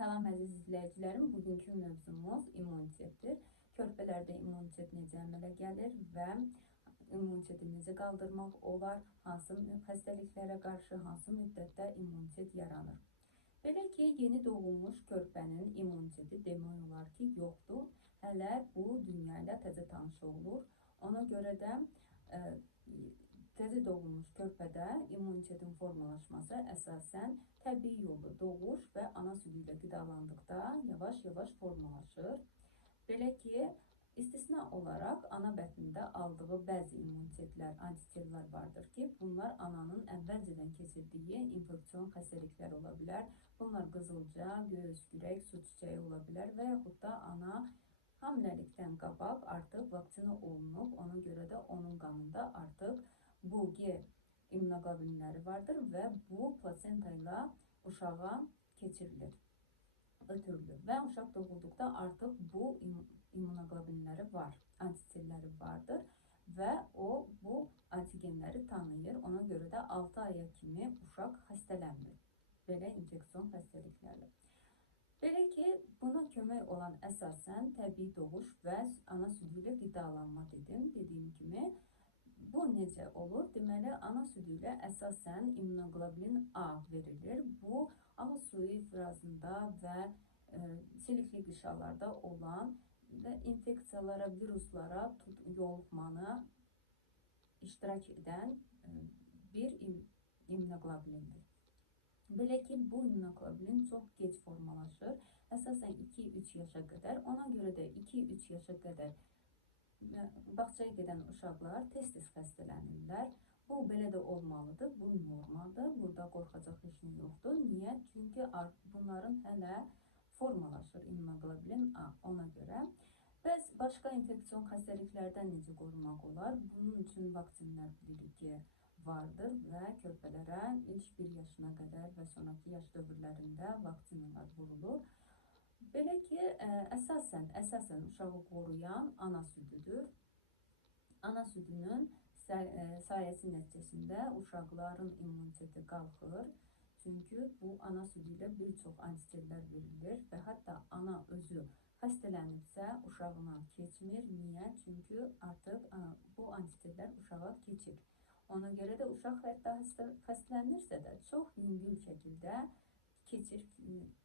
Salam əziz izləyicilərim, bugünkü mövzumuz immunitetdir. Körpələrdə immunitet necə əmələ gəlir və immuniteti necə qaldırmaq olar, hansı xəstəliklərə qarşı hansı müddətdə immunitet yaranır. Belə ki, yeni doğulmuş körpənin immuniteti demək olar ki, yoxdur. Hələ bu dünya ilə təzə tanış olur. Ona görə də təzə doğulmuş körpədə immunitetin formalaşması əsasən təbii yolda doğuş və ana südü ilə qidalandıqda yavaş-yavaş formalaşır. Belə ki, istisna olaraq ana bətnində aldığı bəzi immunitetlər, antitellər vardır ki, bunlar ananın əvvəlcədən keçirdiyi infeksion xəstəliklər ola bilər. Bunlar qızılca, göy öskürək, su çiçəyi ola bilər və yaxud da ana hamiləlikdən qabaq artıq vaksinə olunub, ona görə də onun qanında artıq bu G immunoqlobulinləri vardır və bu plasenta ilə uşağa keçirilir, ötürülür və uşaq doğulduqda artıq bu immunoqlobulinləri var, antitelləri vardır və o bu antigenləri tanıyır. Ona görə də 6 aya kimi uşaq xəstələnmir belə infeksion xəstəliklərlə. Belə ki, buna kömək olan əsasən təbii doğuş və ana südü ilə qidalanma dedim. Dediyim kimi, bu necə olur? Deməli, ana südü ilə əsasən immunoqlobulin A verilir. Bu, ağız suyu ifrazında və silikli qışalarda olan və infeksiyalara, viruslara yoluxmanı iştirak edən bir immunoglobulindir. Belə ki, bu immunoqlobulin çox gec formalaşır. Əsasən 2-3 yaşa qədər. Ona görə də 2-3 yaşa qədər bağçaya gedən uşaqlar tez-tez xəstələnirlər. Bu, belə də olmalıdır, bu normaldır. Burada qorxacaq heç nə yoxdur. Niyə? Çünki bunların hələ formalaşır immunoqlobulin A, ona görə. Bəs başqa infeksion xəstəliklərdən necə qorumaq olar? Bunun üçün vaksinlər bilirik ki, vardır və körpələrə ilk 1 yaşına qədər və sonraki yaş dövrlərində vaksinalar vurulur. Belə ki, əsasən uşağı qoruyan ana südüdür. Ana südünün sayəsi nəticəsində uşaqların immuniteti qalxır. Çünki bu ana südü ilə bir çox antitellər verilir və hətta ana özü xəstələnibsə uşağına keçmir. Niyə? Çünki artıq bu antitellər uşağa keçir. Ona görə də uşaq hətta xəstələnirsə də çox yüngül şəkildə keçir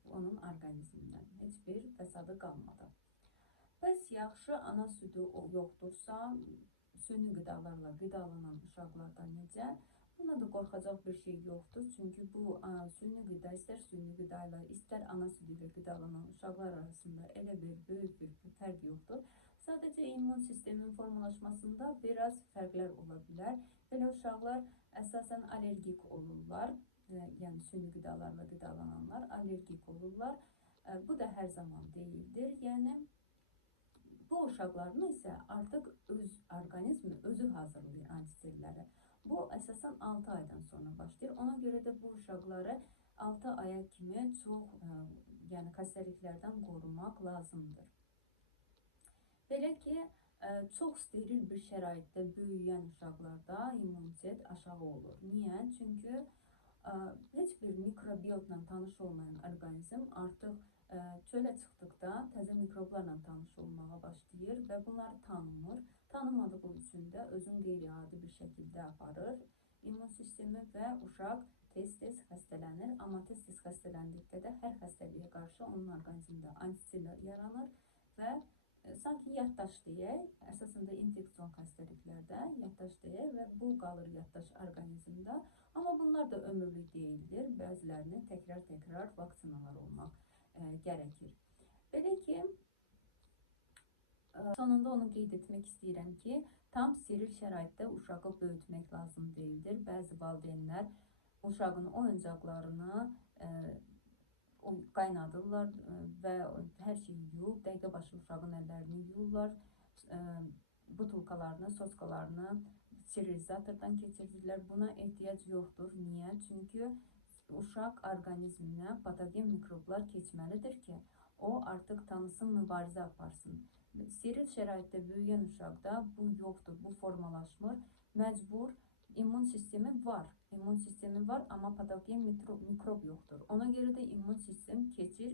onun orqanizmindən. Heç bir fəsadı qalmadı. Bəs yaxşı ana südü yoxdursa, süni qidalarla qidalanan uşaqlarda necə? Buna da qorxacaq bir şey yoxdur. Çünki bu süni qida, istər süni qida ilə, istər ana südü ilə qidalanan uşaqlar arasında elə bir böyük bir fərq yoxdur. Sadəcə immun sistemin formalaşmasında biraz fərqlər ola bilər. Belə uşaqlar əsasən allergik olurlar. Yəni süni qidalarla qidalananlar allergik olurlar. Bu da hər zaman deyildir. Yəni bu uşaqların isə artıq öz orqanizmi özü hazırlayır antitelləri. Bu əsasən 6 aydan sonra başlayır. Ona görə də bu uşaqları 6 aya kimi çox xəstəliklərdən qorumaq lazımdır. Belə ki, çox steril bir şəraitdə böyüyən uşaqlarda immunitet aşağı olur. Niyə? Çünki heç bir mikrobiyotla tanış olmayan orqanizm artıq çölə çıxdıqda təzə mikroblarla tanış olmağa başlayır və bunları tanımır. Tanımadığı üçün də özün qeyri-adi bir şəkildə aparır immun sistemi və uşaq tez-tez xəstələnir. Amma tez-tez xəstələndikdə də hər xəstəliyə qarşı onun orqanizmində antitela yaranır və sanki yaddaş deyək, əsasən də infeksion xəstəliklərdə yaddaş deyək və bu qalır yaddaş orqanizmdə. Amma bunlar da ömürlük deyildir. Bəzilərini təkrar vaksinalar olmaq gərəkir. Belə ki, sonunda onu qeyd etmək istəyirəm ki, tam steril şəraitdə uşağı böyütmək lazım deyildir. Bəzi valideynlər uşağın oyuncaqlarını qaynadırlar və hər şeyi yuyub, dəqiqə başı uşağın əllərini yuyurlar, butulkalarını, soskalarını sterilizatordan keçirdirlər. Buna ehtiyac yoxdur. Niyə? Çünki uşaq orqanizminə patogen mikroblar keçməlidir ki, o artıq tanısın, mübarizə aparsın. Steril şəraitdə böyüyən uşaqda bu yoxdur, bu formalaşmır. Məcbur immun sistemi var. İmmun sistemi var, amma patogen mikrob yoxdur. Ona görə də immun sistem keçir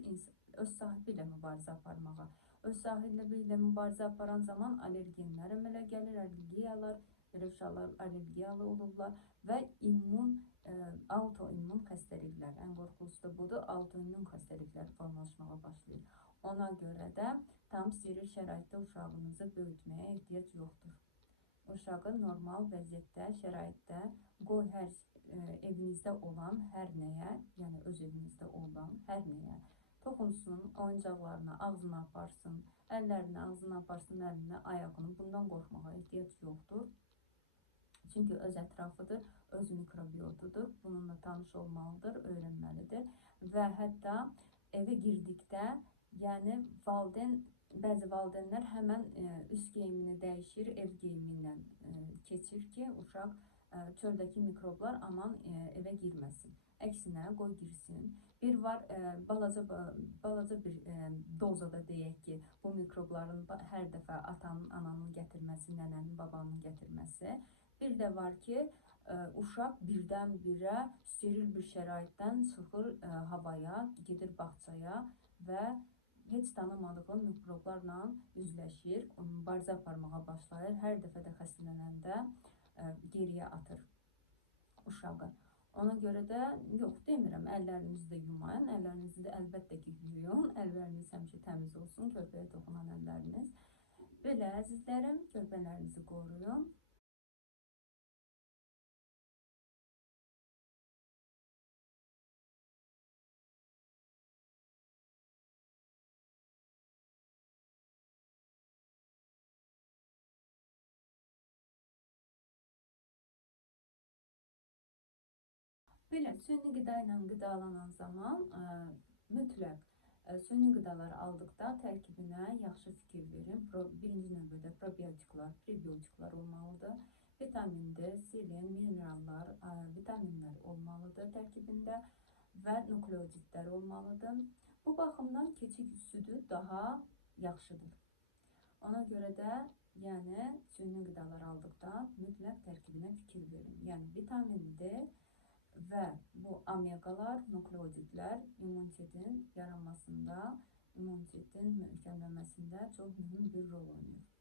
öz sahibi ilə mübarizə aparmağa. Öz sahibi ilə mübarizə aparan zaman allergenlər əmələ gəlir, allergiyalar, belə uşaqlar allergiyalı olurlar və autoimmun xəstəliklər, ən qorxulusu da budur, autoimmun xəstəliklər formalaşmağa başlayır. Ona görə də tam steril şəraitdə uşağınızı böyütməyə ehtiyac yoxdur. Uşağı normal vəziyyətdə, şəraitdə qoy evinizdə olan hər nəyə, yəni öz evinizdə olan hər nəyə toxunsun, oyuncaqlarını ağzına aparsın, əllərini ağzına aparsın, əlini, ayağını. Bundan qorxmağa ehtiyac yoxdur. Çünki öz ətrafıdır, öz mikrobiotudur. Bununla tanış olmalıdır, öyrənməlidir və hətta evə girdikdə, yəni bəzi valideynlər həmən üst geyimini dəyişir, ev geyimindən keçir ki, uşaq çöldəki mikroblar aman evə girməsin. Əksinə qoy girsin. Bir var balaca bir dozada deyək ki, bu mikrobların hər dəfə atanın, ananın gətirməsi, nənənin, babanın gətirməsi. Bir də var ki, uşaq birdən-birə steril bir şəraitdən çıxır havaya, gedir bağçaya və heç tanımadığı mikroblarla üzləşir, mübarizə aparmağa başlayır. Hər dəfə də xəstələnəndə geriyə atır uşağı. Ona görə də yox demirəm, əllərinizi də yumayın, əllərinizi də əlbəttə ki yuyun, əlləriniz həmişə təmiz olsun, körpəyə toxunan əlləriniz. Belə əzizlərim, körpələrinizi qoruyun. Belə süni qida ilə qidalanan zaman mütləq süni qidalar aldıqda tərkibinə yaxşı fikir verin. Birinci növbədə probiotiklar, prebiotiklar olmalıdır. Vitamin D, selen, minerallar, vitaminlər olmalıdır tərkibində və nukleotidlər olmalıdır. Bu baxımdan keçi südü daha yaxşıdır. Ona görə də yəni süni qidalar aldıqda mütləq tərkibinə fikir verin. Yəni vitamin D və bu omeqalar, nukleotidlər immunitetin yaranmasında, immunitetin möhkəmlənməsində çox mühüm bir rol oynayır.